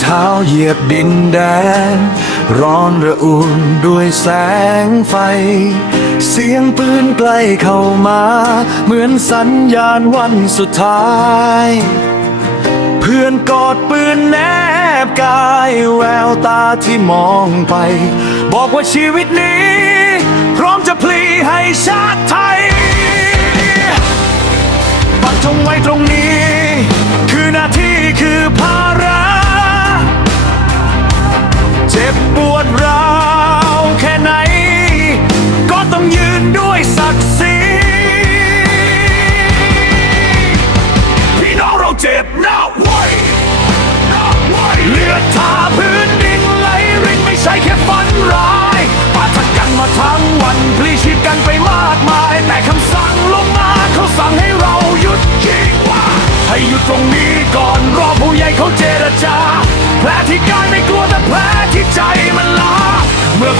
เท้าเหยียบดินแดน ร้อนระอุด้วยแสงไฟ เสียงปืนใกล้เข้ามา เหมือนสัญญาณวันสุดท้าย เพื่อนกอดปืนแนบกาย แววตาที่มองไป บอกว่าชีวิตนี้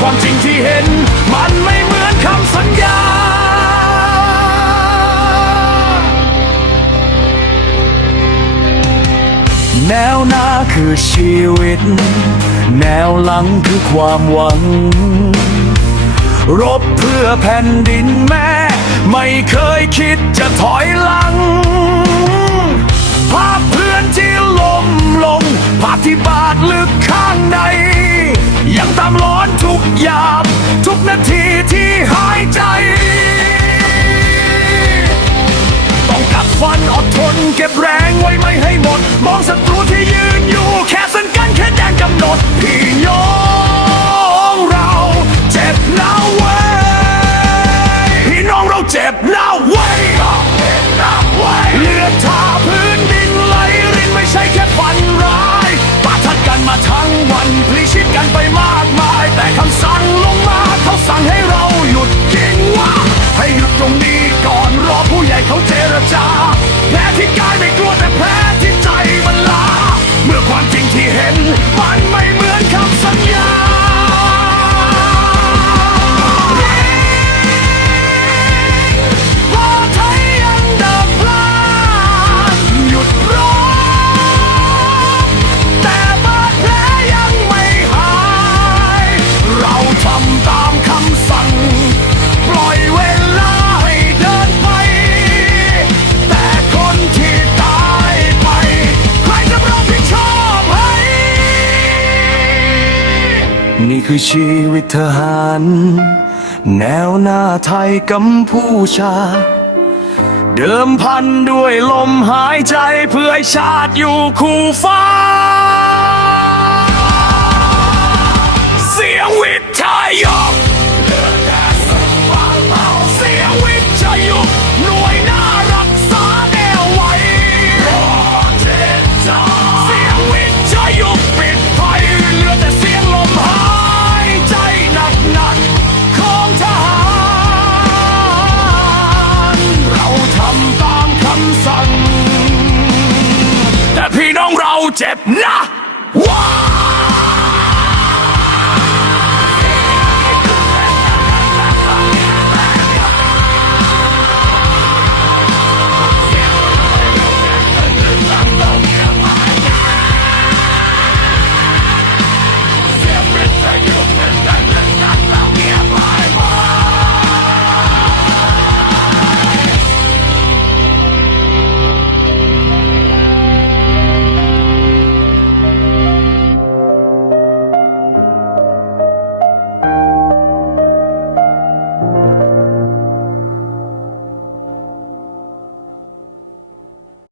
ความจริงที่เห็น มันไม่เหมือนคำสัญญา แนวหน้าคือชีวิต แนวหลังคือความหวัง รบเพื่อแผ่นดินแม่ ไม่เคยคิดจะถอยหลัง ภาพเพื่อนที่ล้มลงภาพที่บาดลึกข้างใน ยังตามร้อนทุกยามทุกนาทีที่หายใจ ต้องกัดฟันอดทนเก็บแรงไว้ไม่ให้หมด มองศัตรูที่ยืนอยู่ แค่สันกันแค่แดงกำหนดพี่ สั่งให้ นี่คือชีวิตทหาร แนวหน้าไทยกัมพูชา เดิมพันด้วยลมหายใจเพื่อชาติอยู่คู่ฟ้า 俩